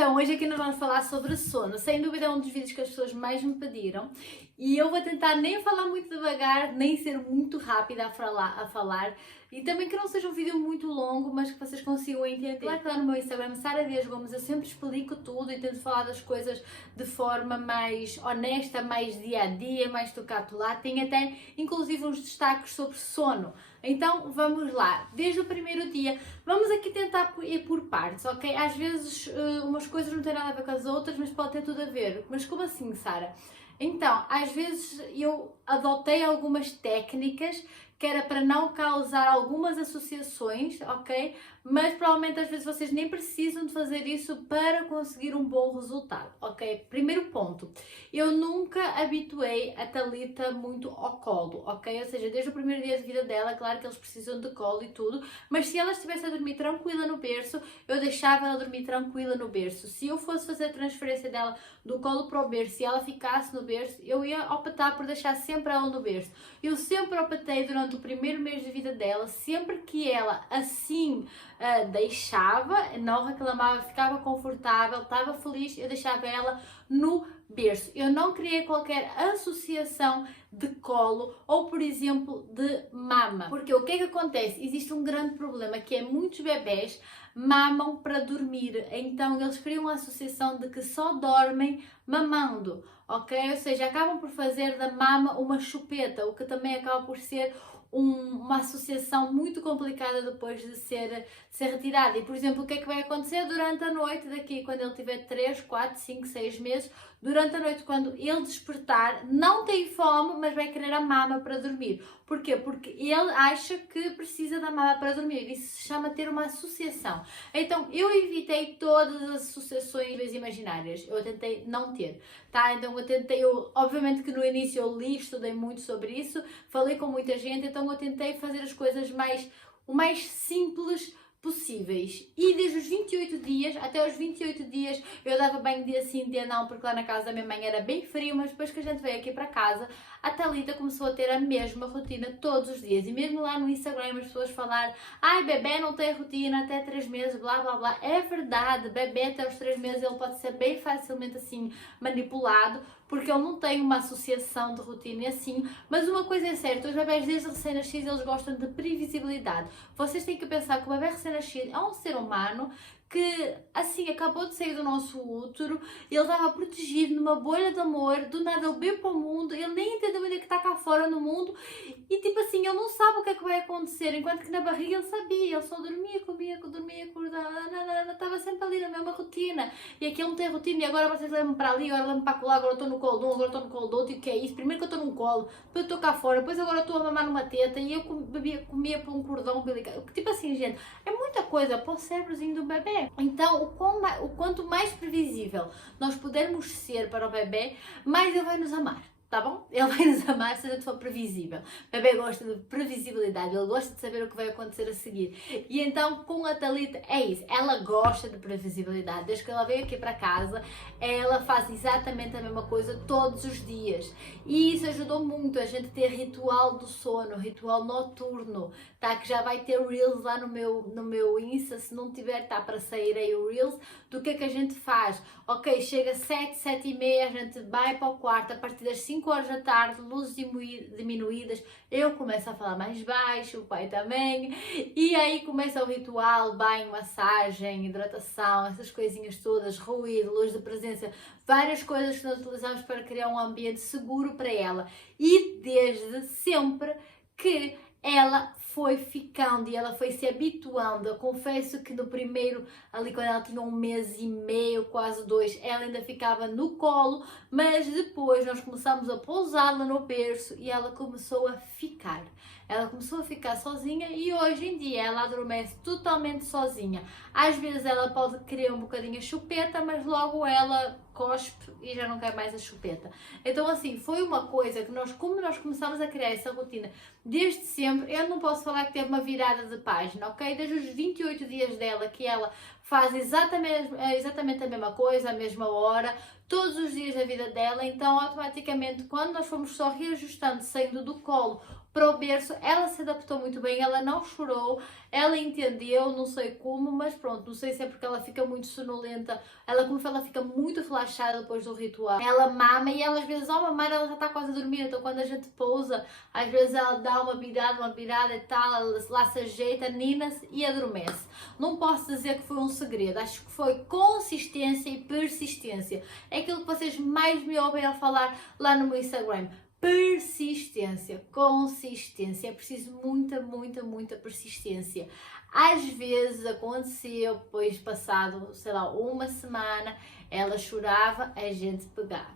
Então, hoje aqui nós vamos falar sobre sono. Sem dúvida é um dos vídeos que as pessoas mais me pediram e eu vou tentar nem falar muito devagar, nem ser muito rápida a falar e também que não seja um vídeo muito longo, mas que vocês consigam entender. Claro que lá no meu Instagram, Sara Dias Gomes, eu sempre explico tudo e tento falar das coisas de forma mais honesta, mais dia a dia, mais tocato lá. Tem até inclusive uns destaques sobre sono. Então vamos lá, desde o primeiro dia, vamos aqui tentar ir por partes, ok? Às vezes umas coisas não têm nada a ver com as outras, mas pode ter tudo a ver. Mas como assim, Sara? Então, às vezes eu adotei algumas técnicas que era para não causar algumas associações, ok? Mas provavelmente às vezes vocês nem precisam de fazer isso para conseguir um bom resultado, ok? Primeiro ponto, eu nunca habituei a Thalita muito ao colo, ok? Ou seja, desde o primeiro dia de vida dela, claro que eles precisam de colo e tudo, mas se ela estivesse a dormir tranquila no berço, eu deixava ela dormir tranquila no berço. Se eu fosse fazer a transferência dela do colo para o berço e ela ficasse no berço, eu ia optar por deixar sempre ela no berço. Eu sempre optei durante o primeiro mês de vida dela, sempre que ela assim deixava, não reclamava, ficava confortável, estava feliz, eu deixava ela no berço. Eu não criei qualquer associação de colo ou, por exemplo, de mama. Porque o que é que acontece? Existe um grande problema que é muitos bebés mamam para dormir, então eles criam a associação de que só dormem mamando, ok? Ou seja, acabam por fazer da mama uma chupeta, o que também acaba por ser uma associação muito complicada depois de ser retirada. E, por exemplo, o que é que vai acontecer durante a noite daqui, quando ele tiver 3, 4, 5, 6 meses, durante a noite, quando ele despertar, não tem fome, mas vai querer a mama para dormir. Porquê? Porque ele acha que precisa da mama para dormir. Isso se chama ter uma associação. Então, eu evitei todas as associações imaginárias. Eu tentei não ter, tá? Então, obviamente que no início eu li, estudei muito sobre isso, falei com muita gente, então eu tentei fazer as coisas o mais simples possíveis. E desde os 28 dias, até os 28 dias, eu dava banho dia sim, dia não, porque lá na casa da minha mãe era bem frio, mas depois que a gente veio aqui para casa, a Thalita começou a ter a mesma rotina todos os dias. E mesmo lá no Instagram as pessoas falaram: ai, bebê não tem rotina até 3 meses, blá blá blá. É verdade, bebê até os 3 meses ele pode ser bem facilmente assim manipulado, porque ele não tem uma associação de rotina assim. Mas uma coisa é certa, os bebés desde recém-nascidos eles gostam de previsibilidade. Vocês têm que pensar que o bebê recém-nascido é um ser humano que, assim, acabou de sair do nosso útero, ele estava protegido numa bolha de amor, do nada ele veio para o mundo, ele nem entendeu ainda que está cá fora no mundo, e tipo assim, ele não sabe o que é que vai acontecer, enquanto que na barriga ele sabia, ele só dormia, comia, acordava, estava sempre ali na mesma rotina, e aqui ele não tem rotina, e agora vocês levam para ali, agora levam para lá, agora estou no colo de um, agora estou no colo do outro, e o que é isso? Primeiro que eu estou num colo, depois eu estou cá fora, depois agora estou a mamar numa teta, e eu comia por um cordão umbilical, tipo assim, gente, é muita coisa para o cérebrozinho do bebê. Então, o quanto mais previsível nós pudermos ser para o bebê, mais ele vai nos amar. Tá bom? Ele vai nos amar se a gente for previsível. O bebê gosta de previsibilidade, ele gosta de saber o que vai acontecer a seguir. E então, com a Thalita, é isso. Ela gosta de previsibilidade. Desde que ela veio aqui para casa, ela faz exatamente a mesma coisa todos os dias. E isso ajudou muito a gente ter ritual do sono, ritual noturno, tá? Que já vai ter Reels lá no meu Insta. Se não tiver, tá para sair aí o Reels. Do que é que a gente faz? Ok, chega 7, 7 e meia, a gente vai para o quarto, a partir das 5 horas da tarde, luzes diminuídas, eu começo a falar mais baixo, o pai também, e aí começa o ritual, banho, massagem, hidratação, essas coisinhas todas, ruído, luz de presença, várias coisas que nós utilizamos para criar um ambiente seguro para ela. E desde sempre que ela foi ficando e ela foi se habituando. Eu confesso que no primeiro, ali quando ela tinha 1 mês e meio, quase 2, ela ainda ficava no colo, mas depois nós começamos a pousá-la no berço e ela começou a ficar. Ela começou a ficar sozinha e hoje em dia ela adormece totalmente sozinha. Às vezes ela pode querer um bocadinho a chupeta, mas logo ela cospe e já não quer mais a chupeta. Então assim, foi uma coisa que como nós começamos a criar essa rotina desde sempre, eu não posso falar que teve uma virada de página, ok? Desde os 28 dias dela que ela faz exatamente a mesma coisa, a mesma hora, todos os dias da vida dela, então automaticamente quando nós fomos só reajustando, saindo do colo para o berço, ela se adaptou muito bem, ela não chorou, ela entendeu, não sei como, mas pronto, não sei se é porque ela fica muito sonolenta, como ela fica muito relaxada depois do ritual, ela mama e ela às vezes ao mamar ela já está quase a dormir, então quando a gente pousa, às vezes ela dá uma virada e tal, ela lá se ajeita, nina-se e adormece. Não posso dizer que foi um segredo, acho que foi consistência e persistência, é aquilo que vocês mais me ouvem a falar lá no meu Instagram. Persistência, consistência, é preciso muita persistência. Às vezes aconteceu, depois passado, sei lá, uma semana, ela chorava, a gente pegava.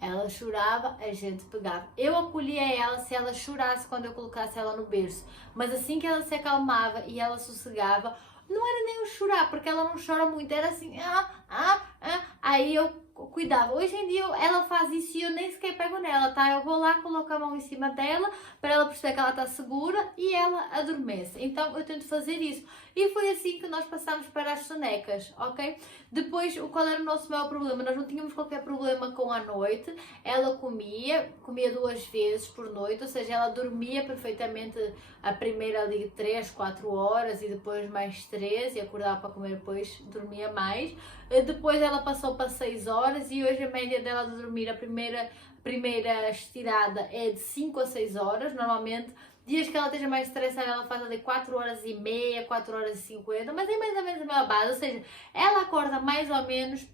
Ela chorava, a gente pegava. Eu acolhia ela se ela chorasse quando eu colocasse ela no berço, mas assim que ela se acalmava e ela sossegava, não era nem o chorar, porque ela não chora muito, era assim, aí eu cuidava. Hoje em dia ela faz isso e eu nem sequer pego nela, tá? Eu vou lá, coloco a mão em cima dela para ela perceber que ela está segura e ela adormece. Então eu tento fazer isso. E foi assim que nós passamos para as sonecas, ok? Depois, qual era o nosso maior problema? Nós não tínhamos qualquer problema com a noite. Ela comia 2 vezes por noite, ou seja, ela dormia perfeitamente a primeira ali 3, 4 horas e depois mais 3 e acordava para comer, depois dormia mais. Depois ela passou para 6 horas e hoje a média dela de dormir, a primeira estirada é de 5 a 6 horas, normalmente. Dias que ela esteja mais estressada, ela faz ali 4 horas e meia, 4 horas e 50, mas é mais ou menos a mesma base, ou seja, ela acorda mais ou menos.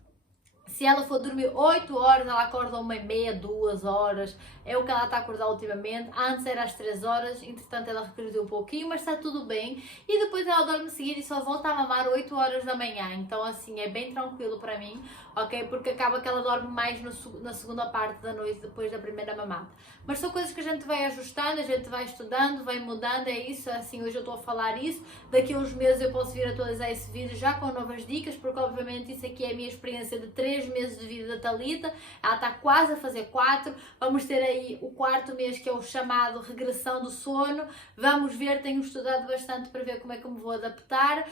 Se ela for dormir 8 horas, ela acorda 1h30, 2 horas. É o que ela está a acordar ultimamente. Antes era às 3 horas, entretanto ela regrediu um pouquinho, mas está tudo bem. E depois ela dorme a seguir e só volta a mamar 8 horas da manhã. Então assim, é bem tranquilo para mim, ok? Porque acaba que ela dorme mais na segunda parte da noite, depois da primeira mamada. Mas são coisas que a gente vai ajustando, a gente vai estudando, vai mudando, é isso. Assim, hoje eu estou a falar isso. Daqui a uns meses eu posso vir atualizar esse vídeo já com novas dicas, porque obviamente isso aqui é a minha experiência de 3 meses de vida da Thalita. Ela está quase a fazer 4. Vamos ter aí o 4º mês, que é o chamado regressão do sono. Vamos ver, tenho estudado bastante para ver como é que me vou adaptar.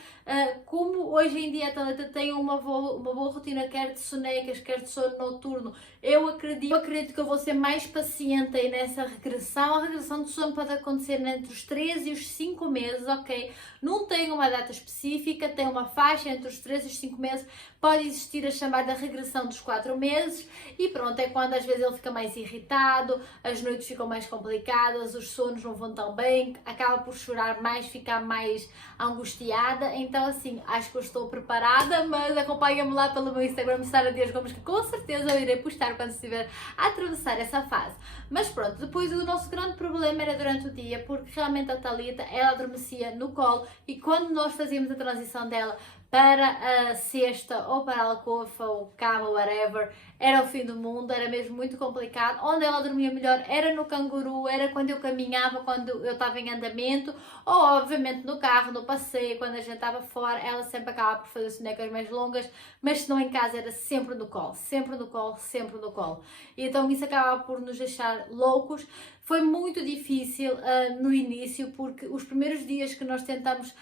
Como hoje em dia a Thalita tem uma boa rotina, quer de sonecas, quer de sono noturno, eu acredito que eu vou ser mais paciente aí nessa regressão. A regressão do sono pode acontecer entre os 3 e os 5 meses, ok? Não tem uma data específica, tem uma faixa entre os 3 e os 5 meses. Pode existir a chamada regressão dos 4 meses e pronto, é quando às vezes ele fica mais irritado, as noites ficam mais complicadas, os sonos não vão tão bem, acaba por chorar mais, ficar mais angustiada. Então assim, acho que eu estou preparada, mas acompanha-me lá pelo meu Instagram, Sara Dias Gomes, que com certeza eu irei postar quando estiver a atravessar essa fase. Mas pronto, depois o nosso grande problema era durante o dia, porque realmente a Thalita, ela adormecia no colo e quando nós fazíamos a transição dela para a cesta ou para a alcova ou cama, whatever, era o fim do mundo, era mesmo muito complicado. Onde ela dormia melhor era no canguru, era quando eu caminhava, quando eu estava em andamento, ou obviamente no carro, no passeio, quando a gente estava fora, ela sempre acabava por fazer sonecas mais longas, mas se não em casa era sempre no colo, sempre no colo, sempre no colo. E então isso acabava por nos deixar loucos. Foi muito difícil no início, porque os primeiros dias que nós tentamos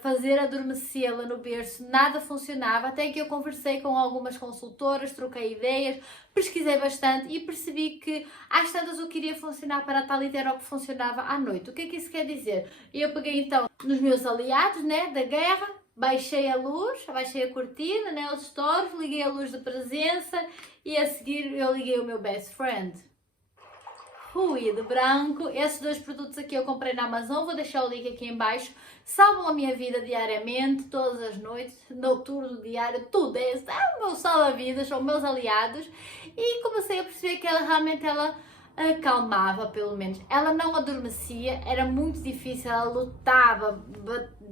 fazer adormecê-la no berço, nada funcionava, até que eu conversei com algumas consultoras, troquei ideias, pesquisei bastante e percebi que às tantas o que iria funcionar para a Thalita era o que funcionava à noite. O que é que isso quer dizer? Eu peguei então nos meus aliados, né, da guerra, baixei a luz, baixei a cortina, né, os stories, liguei a luz de presença e a seguir eu liguei o meu best friend. Rui de branco. Esses 2 produtos aqui eu comprei na Amazon, vou deixar o link aqui em baixo. Salvam a minha vida diariamente, todas as noites, noturno, diário, tudo. É o meu salva-vidas, são meus aliados. E comecei a perceber que ela realmente acalmava, pelo menos. Ela não adormecia, era muito difícil, ela lutava,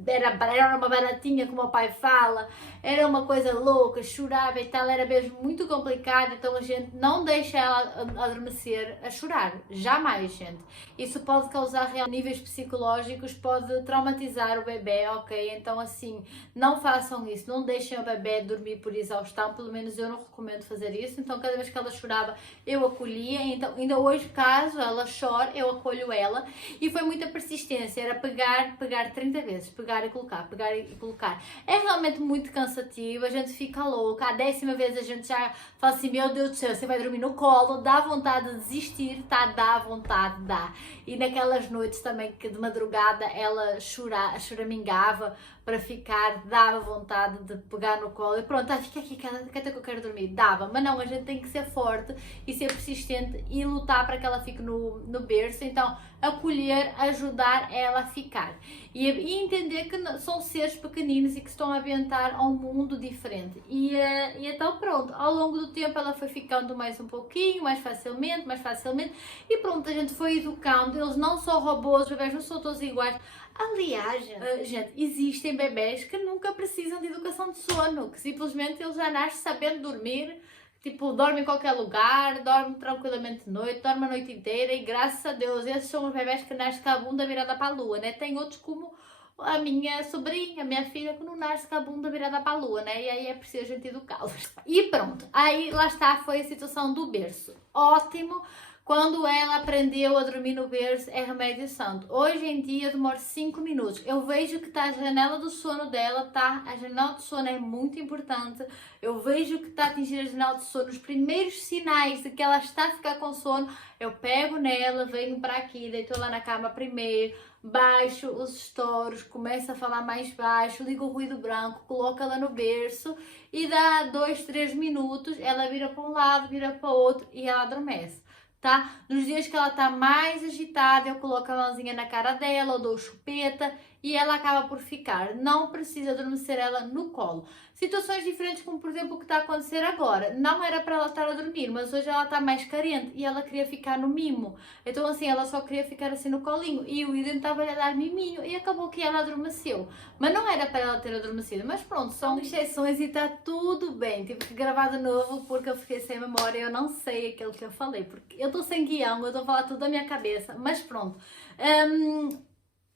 era uma baratinha, como o pai fala, era uma coisa louca, chorava e tal, era mesmo muito complicado. Então a gente não deixa ela adormecer a chorar, jamais, gente. Isso pode causar níveis psicológicos, pode traumatizar o bebê, ok? Então assim, não façam isso, não deixem o bebê dormir por exaustão, pelo menos eu não recomendo fazer isso. Então cada vez que ela chorava, eu acolhia. Então ainda hoje depois, caso ela chore, eu acolho ela. E foi muita persistência, era pegar 30 vezes, pegar e colocar, pegar e colocar. É realmente muito cansativo, a gente fica louca. A 10ª vez a gente já fala assim, meu Deus do céu, você vai dormir no colo, dá vontade de desistir, tá? Dá vontade, dá. E naquelas noites também que de madrugada ela choramingava para ficar, dava vontade de pegar no colo e pronto, fica aqui, até que eu quero dormir, dava, mas não, a gente tem que ser forte e ser persistente e lutar para que ela fique no berço, então acolher, ajudar ela a ficar e entender que são seres pequeninos e que estão a ambientar a um mundo diferente e então pronto, ao longo do tempo ela foi ficando mais um pouquinho, mais facilmente e pronto, a gente foi educando, eles não são robôs, os bebés não são todos iguais. Aliás, gente, existem bebés que nunca precisam de educação de sono, que simplesmente eles já nascem sabendo dormir, tipo, dormem em qualquer lugar, dormem tranquilamente de noite, dormem a noite inteira e graças a Deus, esses são os bebés que nascem com a bunda virada para a lua, né? Tem outros como a minha sobrinha, a minha filha, que não nasce com a bunda virada para a lua, né? E aí é preciso a gente educá-los. E pronto, aí lá está, foi a situação do berço. Ótimo! Quando ela aprendeu a dormir no berço, é remédio santo. Hoje em dia demora 5 minutos. Eu vejo que está a janela do sono dela, tá? A janela do sono é muito importante. Eu vejo que está a atingir a janela do sono. Os primeiros sinais de que ela está a ficar com sono, eu pego nela, venho para aqui, deito lá na cama primeiro, baixo os estouros, começo a falar mais baixo, ligo o ruído branco, coloco ela no berço e dá 2, 3 minutos, ela vira para um lado, vira para o outro e ela adormece. Tá? Nos dias que ela tá mais agitada, eu coloco a mãozinha na cara dela, eu dou chupeta e ela acaba por ficar. Não precisa adormecer ela no colo. Situações diferentes, como por exemplo o que está a acontecer agora. Não era para ela estar a dormir, mas hoje ela está mais carente e ela queria ficar no mimo. Então assim, ela só queria ficar assim no colinho e o Eden estava a dar miminho e acabou que ela adormeceu. Mas não era para ela ter adormecido, mas pronto, são exceções e está tudo bem. Tive que gravar de novo porque eu fiquei sem memória, eu não sei aquilo que eu falei, porque eu estou sem guião, eu estou a falar tudo da minha cabeça, mas pronto.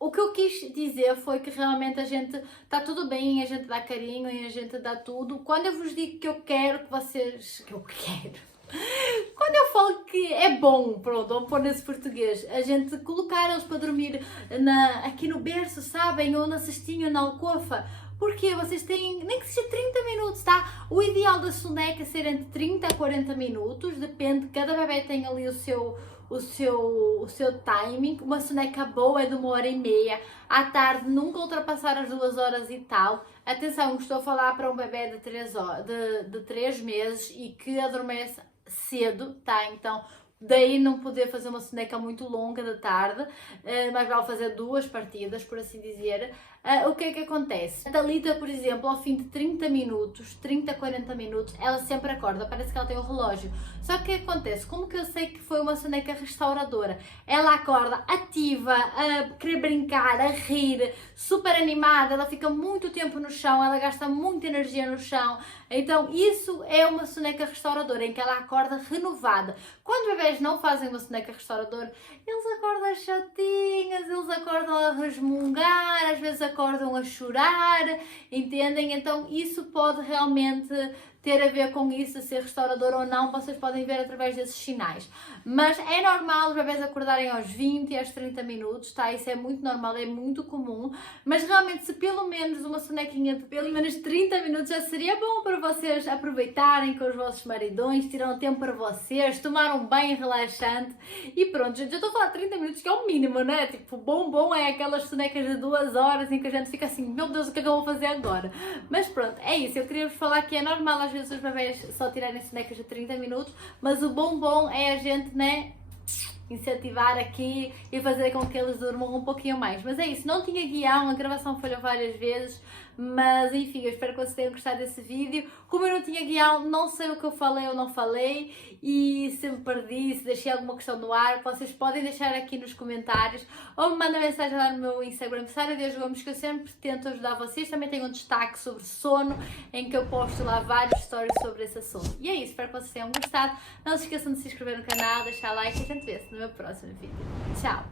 O que eu quis dizer foi que realmente a gente está tudo bem, a gente dá carinho e a gente dá tudo. Quando eu vos digo que eu quero que vocês... Quando eu falo que é bom, pronto, vamos pôr nesse português, a gente colocar eles para dormir aqui no berço, sabem? Ou na cestinha, na alcofa. Porque vocês têm, nem que seja 30 minutos, tá? O ideal da soneca é ser entre 30 a 40 minutos, depende, cada bebê tem ali o seu timing. Uma soneca boa é de 1h30, à tarde nunca ultrapassar as 2 horas e tal. Atenção, estou a falar para um bebê de 3 meses e que adormece cedo, tá? Então, daí não poder fazer uma soneca muito longa da tarde, mas vale fazer 2 partidas, por assim dizer. O que é que acontece? A Thalita, por exemplo, ao fim de 30 minutos, 30, 40 minutos, ela sempre acorda, parece que ela tem um relógio. Só que o que acontece? Como que eu sei que foi uma soneca restauradora? Ela acorda ativa, a querer brincar, a rir, super animada, ela fica muito tempo no chão, ela gasta muita energia no chão. Então isso é uma soneca restauradora, em que ela acorda renovada. Quando bebés não fazem uma soneca restauradora, eles acordam chatinhas, eles acordam a resmungar, às vezes acordam a chorar, entendem? Então isso pode realmente ter a ver com isso, ser restaurador ou não, vocês podem ver através desses sinais. Mas é normal os bebés acordarem aos 20 e aos 30 minutos, tá? Isso é muito normal, é muito comum. Mas realmente, se pelo menos uma sonequinha de pelo menos 30 minutos já seria bom para vocês aproveitarem com os vossos maridões, tirar um tempo para vocês, tomar um banho relaxante e pronto. Já estou a falar de 30 minutos, que é o mínimo, né? Tipo, bom é aquelas sonecas de 2 horas em que a gente fica assim, meu Deus, o que é que eu vou fazer agora? Mas pronto, é isso. Eu queria vos falar que é normal às vezes os bebés só tirarem sonecas de 30 minutos, mas o bom é a gente, né, incentivar aqui e fazer com que eles durmam um pouquinho mais. Mas é isso, não tinha guião, a gravação falhou várias vezes, mas enfim, eu espero que vocês tenham gostado desse vídeo. Como eu não tinha guião, não sei o que eu falei ou não falei, e se me perdi, se deixei alguma questão no ar, vocês podem deixar aqui nos comentários ou me mandem mensagem lá no meu Instagram, Sara Dias Gomes, que eu sempre tento ajudar vocês. Também tenho um destaque sobre sono, em que eu posto lá vários stories sobre esse assunto. E é isso, espero que vocês tenham gostado. Não se esqueçam de se inscrever no canal, deixar like e a gente vê-se no meu próximo vídeo. Tchau!